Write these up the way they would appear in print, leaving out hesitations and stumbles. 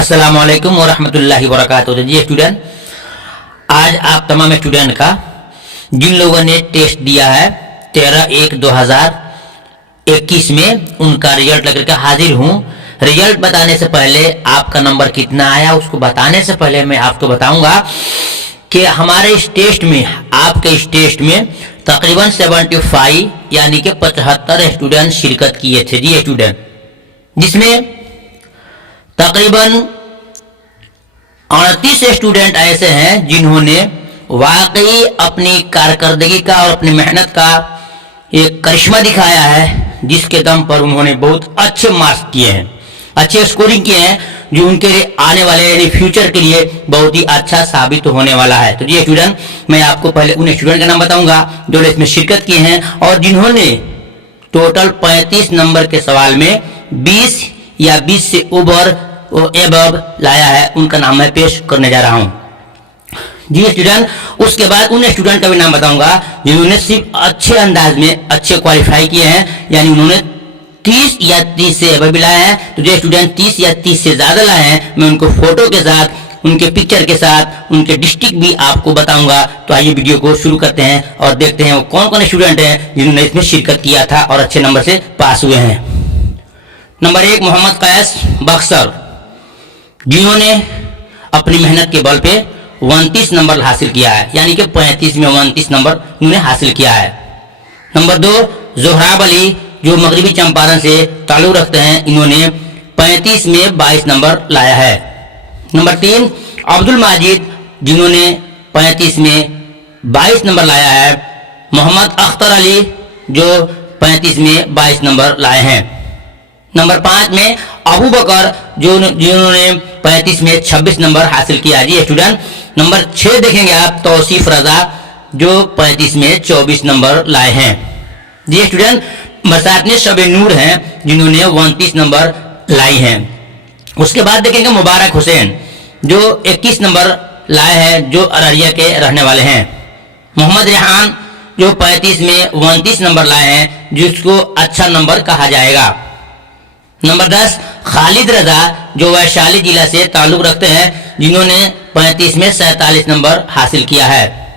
अस्सलामुअलैकुम वरहमतुल्लाहि वबरकातुहू। जी स्टूडेंट, आज आप तमाम स्टूडेंट का जिन लोगों ने टेस्ट दिया है 13/1/2021 में उनका रिजल्ट लेकर के हाजिर हूँ। रिजल्ट बताने से पहले आपका नंबर कितना आया उसको बताने से पहले मैं आपको बताऊंगा कि हमारे इस टेस्ट में, आपके इस टेस्ट में तकरीबन 75 यानी कि 75 स्टूडेंट शिरकत किए थे। जी स्टूडेंट, जिसमें तकरीबन 38 स्टूडेंट ऐसे हैं जिन्होंने वाकई अपनी कारकर्दगी का और अपनी मेहनत का एक करिश्मा दिखाया है, जिसके दम पर उन्होंने बहुत अच्छे मार्क्स किए हैं, अच्छे स्कोरिंग किए हैं, जो उनके आने वाले यानी फ्यूचर के लिए बहुत ही अच्छा साबित होने वाला है। तो जी स्टूडेंट, मैं आपको पहले उन स्टूडेंट का नाम बताऊंगा जो इसमें शिरकत किए हैं और जिन्होंने टोटल 35 नंबर के सवाल में 20 या 20 से ऊपर एबव लाया है, उनका नाम मैं पेश करने जा रहा हूं। जी स्टूडेंट, उसके बाद उन स्टूडेंट का भी नाम बताऊंगा जिन्होंने सिर्फ अच्छे अंदाज में अच्छे क्वालिफाई किए हैं, यानी उन्होंने 30 या 30 से एबव भी लाए हैं। तो जो स्टूडेंट 30 या 30 से ज्यादा लाए हैं, मैं उनको फोटो के साथ, उनके पिक्चर के साथ, उनके डिस्ट्रिक्ट भी आपको बताऊंगा। तो आइए वीडियो को शुरू करते हैं और देखते हैं वो कौन कौन स्टूडेंट हैं जिन्होंने इसमें शिरकत किया था और अच्छे नंबर से पास हुए हैं। नंबर 1 मोहम्मद कैस बक्सर, जिन्होंने अपनी मेहनत के बल पे 29 नंबर हासिल किया है, यानी कि 35 में 29 नंबर उन्होंने हासिल किया है। नंबर 2 जोहराब अली, जो मगरबी चंपारण से ताल्लुक रखते हैं, इन्होंने 35 में 22 नंबर लाया है। नंबर 3 अब्दुल माजिद, जिन्होंने 35 में 22 नंबर लाया है। मोहम्मद अख्तर अली, जो 35 में 22 नंबर लाए हैं। नंबर 5 में अबू बकर, जिन्होंने 35 में 26 नंबर हासिल किया। जी स्टूडेंट, नंबर 6 देखेंगे आप तौसीफ रजा, जो 35 में 24 नंबर लाए हैं। जी स्टूडेंट, मसात में शब नूर हैं जिन्होंने 29 नंबर लाई हैं। उसके बाद देखेंगे मुबारक हुसैन, जो 21 नंबर लाए हैं, जो अररिया के रहने वाले हैं। मोहम्मद रेहान, जो 35 में 29 नंबर लाए हैं, जिसको अच्छा नंबर कहा जाएगा। नंबर 10 खालिद रजा, जो वैशाली जिला से ताल्लुक रखते हैं, जिन्होंने 35 में 47 नंबर हासिल किया है।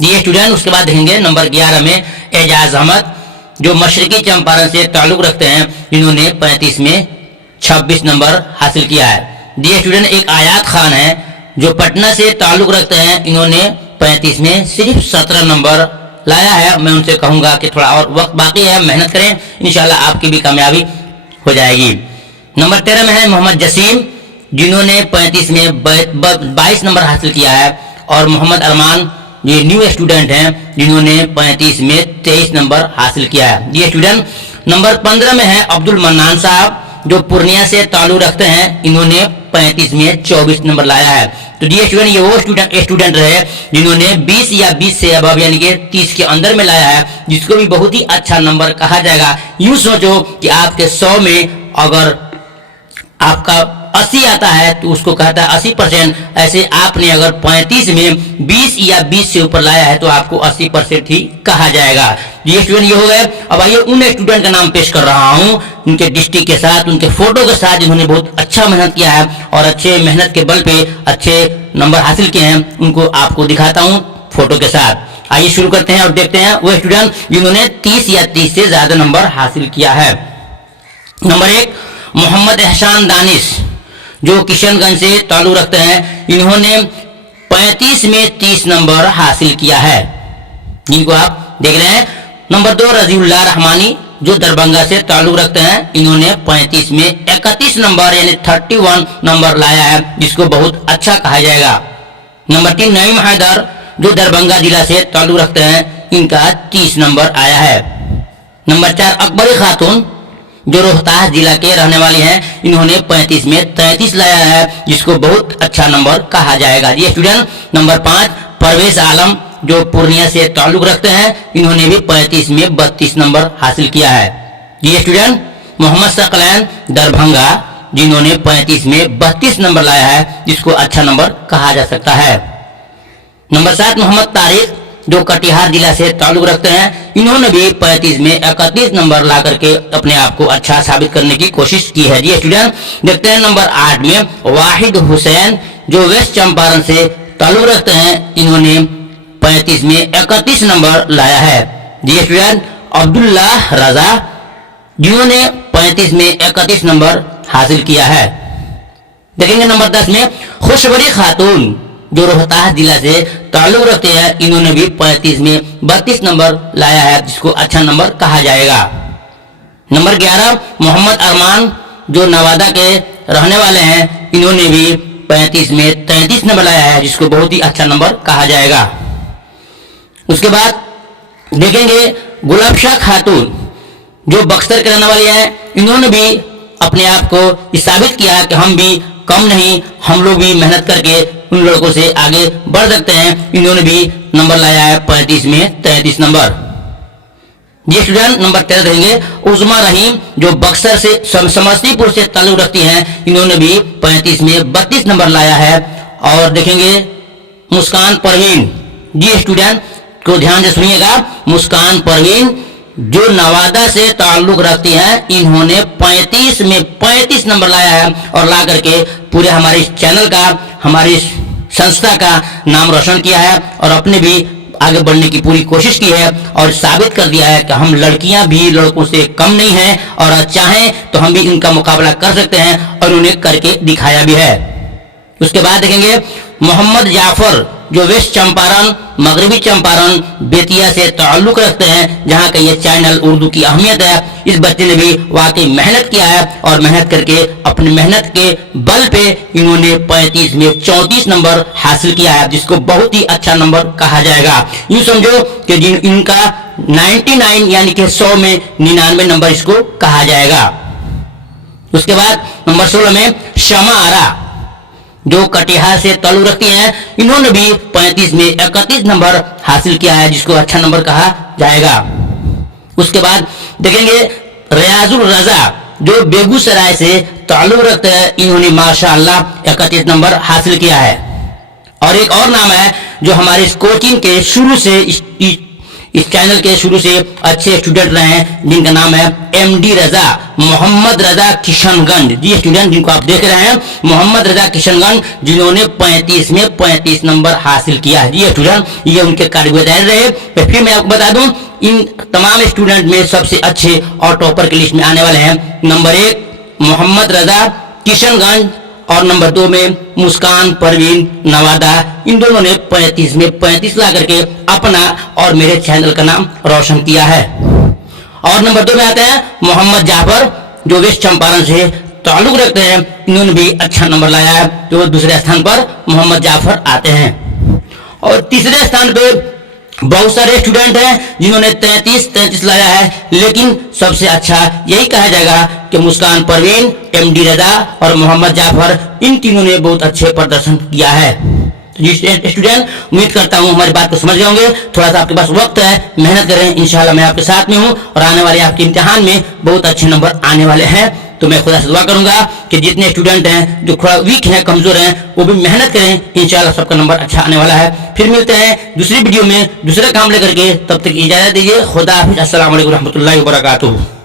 ये स्टूडेंट, उसके बाद देखेंगे नंबर 11 में एजाज अहमद, जो मशरकी चंपारण से ताल्लुक रखते हैं, जिन्होंने 35 में 26 नंबर हासिल किया है। ये स्टूडेंट एक आयात खान है, जो पटना से ताल्लुक रखते हैं, इन्होंने 35 में सिर्फ 17 नंबर लाया है। मैं उनसे कहूंगा कि थोड़ा और वक्त बाकी है, मेहनत करें, इंशाल्लाह आपकी भी कामयाबी हो जाएगी। नंबर 13 में है मोहम्मद जसीम, जिन्होंने 35 में 22 नंबर हासिल किया है। और मोहम्मद अरमान, ये न्यू स्टूडेंट हैं, जिन्होंने 35 में 23 नंबर हासिल किया है। ये स्टूडेंट नंबर 15 में है अब्दुल मन्नान साहब, जो पूर्णिया से ताल्लुक रखते हैं, इन्होंने 35 में 24 नंबर लाया है। तो ये स्टूडेंट, ये वो स्टूडेंट रहे जिन्होंने 20 या 20 से अबव यानी कि 30 के अंदर में लाया है, जिसको भी बहुत ही अच्छा नंबर कहा जाएगा। यूं सोचो कि आपके 100 में अगर आपका 80 आता है तो उसको कहता है 80%। ऐसे आपने अगर 35 में 20 या 20 से ऊपर लाया है तो आपको 80% ही कहा जाएगा। ये स्टूडेंट ये हो गए। अब आइए उन स्टूडेंट का नाम पेश कर रहा हूँ, उनके डिस्ट्रिक्ट के साथ, उनके फोटो के साथ, जिन्होंने बहुत अच्छा मेहनत किया है और अच्छे मेहनत के बल पे अच्छे नंबर हासिल किए हैं। उनको आपको दिखाता हूँ फोटो के साथ। आइए शुरू करते हैं और देखते हैं वो स्टूडेंट जिन्होंने 30 या 30 से ज्यादा नंबर हासिल किया है। नंबर 1 मोहम्मद एहसान दानिश, जो किशनगंज से ताल्लुक रखते हैं, इन्होंने 35 में 30 नंबर हासिल किया है, जिनको आप देख रहे हैं। नंबर 2 रजीउल्लाह रहमानी, जो दरभंगा से ताल्लुक रखते हैं, इन्होंने 35 में 31 नंबर यानी 31 नंबर लाया है, जिसको बहुत अच्छा कहा जाएगा। नंबर 3 नईम हैदर, जो दरभंगा जिला से ताल्लुक रखते हैं, इनका 30 नंबर आया है। नंबर 4 अकबरी खातून, जो रोहतास जिला के रहने वाले हैं, इन्होंने 35 में 33 लाया है, जिसको बहुत अच्छा नंबर कहा जाएगा। ये स्टूडेंट नंबर 5 परवेज आलम, जो पूर्णिया से ताल्लुक रखते हैं, इन्होंने भी 35 में 32 नंबर हासिल किया है। ये स्टूडेंट मोहम्मद सकलैन दरभंगा, जिन्होंने 35 में 32 नंबर लाया है, जिसको अच्छा नंबर कहा जा सकता है। नंबर 7 मोहम्मद तारिक, जो कटिहार जिला से ताल्लुक रखते हैं, इन्होंने भी 35 में 31 नंबर ला करके अपने आप को अच्छा साबित करने की कोशिश की है। जी स्टूडेंट, देखते हैं नंबर 8 में वाहिद हुसैन, जो वेस्ट चंपारण से ताल्लुक रखते हैं, इन्होंने 35 में 31 नंबर लाया है। जी स्टूडेंट, अब्दुल्लाह रजा, जिन्होंने 35 में 31 नंबर हासिल किया है। देखेंगे नंबर 10 में खुशबरी खातून, जो रोहतास जिला से ताल्लुक रखते हैं, इन्होंने भी 35 में 32 नंबर लाया है, जिसको अच्छा नंबर कहा जाएगा। नंबर 11 मोहम्मद अरमान, जो नवादा के रहने वाले हैं, इन्होंने भी 35 में 33 नंबर लाया है, जिसको बहुत ही अच्छा नंबर कहा जाएगा। उसके बाद देखेंगे गुलाब शाह खातून, जो बक्सर के रहने वाले हैं, इन्होंने भी अपने आप को साबित किया कि हम भी कम नहीं, हम लोग भी मेहनत करके उन लड़कों से आगे बढ़ सकते हैं। इन्होंने भी नंबर लाया है 35 में 33 नंबर। ये स्टूडेंट नंबर 13 देंगे उजमा रहीम, जो बक्सर से समस्तीपुर से ताल्लुक रखती हैं, इन्होंने भी 35 में 32 नंबर लाया है। और देखेंगे मुस्कान परवीन, जी स्टूडेंट को ध्यान से सुनिएगा, मुस्कान परवीन जो नवादा से ताल्लुक रखती हैं, इन्होंने 35 में 35 नंबर लाया है और ला करके पूरे हमारे चैनल का, हमारी संस्था का नाम रोशन किया है और अपने भी आगे बढ़ने की पूरी कोशिश की है और साबित कर दिया है कि हम लड़कियां भी लड़कों से कम नहीं हैं और चाहें तो हम भी इनका मुकाबला कर सकते हैं और उन्हें करके दिखाया भी है। उसके बाद देखेंगे मोहम्मद जाफर, जो वेस्ट चंपारण, मगरबी चंपारण, बेतिया से ताल्लुक रखते हैं, जहां का ये चैनल उर्दू की अहमियत है। इस बच्चे ने भी वाकई मेहनत किया है और मेहनत करके अपनी मेहनत के बल पे इन्होंने 35 में 34 नंबर हासिल किया है, जिसको बहुत ही अच्छा नंबर कहा जाएगा। यूं समझो कि इनका 99 यानी कि 100 में 99 नंबर इसको कहा जाएगा। उसके बाद नंबर 16 में शमा आरा, जो कटिहार से ताल्लुक रखती हैं, इन्होंने भी 35 में 31 नंबर हासिल किया है, जिसको अच्छा नंबर कहा जाएगा। उसके बाद देखेंगे रियाजुल रजा, जो बेगूसराय से ताल्लुक रखते हैं, इन्होंने माशाअल्लाह 31 नंबर हासिल किया है। और एक और नाम है जो हमारे इस कोचिंग के शुरू से इस चैनल के शुरू से अच्छे स्टूडेंट रहे हैं, जिनका नाम है एमडी रजा, मोहम्मद रजा किशनगंज। जी स्टूडेंट जिनको आप देख रहे हैं, मोहम्मद रजा किशनगंज, जिन्होंने 35 में 35 नंबर हासिल किया है। जी स्टूडेंट, ये उनके कारगुजारी रहे। फिर मैं आपको बता दूं, इन तमाम स्टूडेंट में सबसे अच्छे और टॉपर की लिस्ट में आने वाले हैं नंबर 1 मोहम्मद रजा किशनगंज और नंबर 2 में मुस्कान परवीन नवादा। इन दोनों ने 35 में 35 ला करके अपना और मेरे चैनल का नाम रोशन किया है। और नंबर 2 में आते हैं मोहम्मद जाफर, जो वेस्ट चंपारण से ताल्लुक रखते हैं, इन्होंने भी अच्छा नंबर लाया है, तो दूसरे स्थान पर मोहम्मद जाफर आते हैं। और तीसरे स्थान पे बहुत सारे स्टूडेंट हैं जिन्होंने 33 लाया है, लेकिन सबसे अच्छा यही कहा जाएगा कि मुस्कान परवीन, एमडी रजा और मोहम्मद जाफर, इन तीनों ने बहुत अच्छे प्रदर्शन किया है। तो स्टूडेंट, उम्मीद करता हूँ हमारी बात को समझ गए होंगे। थोड़ा सा आपके पास वक्त है, मेहनत करें, इंशाल्लाह मैं आपके साथ में हूँ और आने वाले आपके इम्तिहान में बहुत अच्छे नंबर आने वाले हैं। तो मैं खुदा से दुआ करूंगा कि जितने स्टूडेंट हैं जो थोड़ा वीक हैं, कमजोर हैं, वो भी मेहनत करें, इंशाल्लाह सबका नंबर अच्छा आने वाला है। फिर मिलते हैं दूसरी वीडियो में दूसरा काम लेकर के, तब तक इजाजत दीजिए। खुदा हाफिज, अस्सलाम वालेकुम रहमतुल्लाहि व बरकातुहू।